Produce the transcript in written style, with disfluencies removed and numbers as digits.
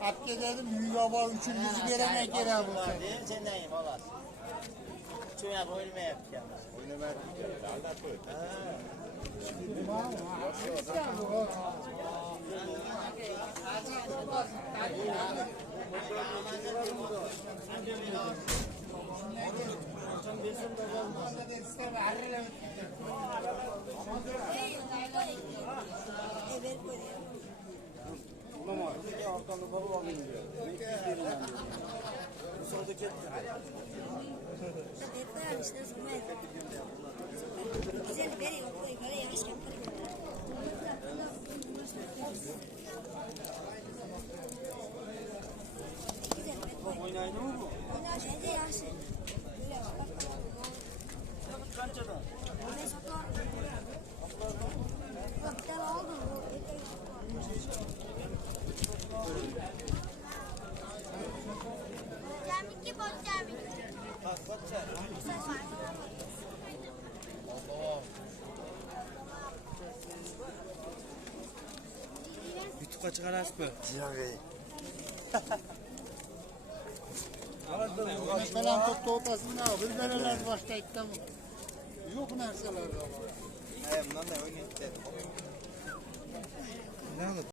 Hakkı dedim, yuva üçüncüsü verene geri aldım. Sen neyim olas? Şuna oynama yapacağım. Oynama yapacağım. Allah koy. Ortalığı baba alayım diyor. Bu sırada kettir. Oynayın mı bu? Kaçada? Bütün kaçı karas mı? Cihan Bey. Falan tuttu ortasında bir vereler başta iktam. Yok nerselerde var. Bundan da oynayın. Ne oldu?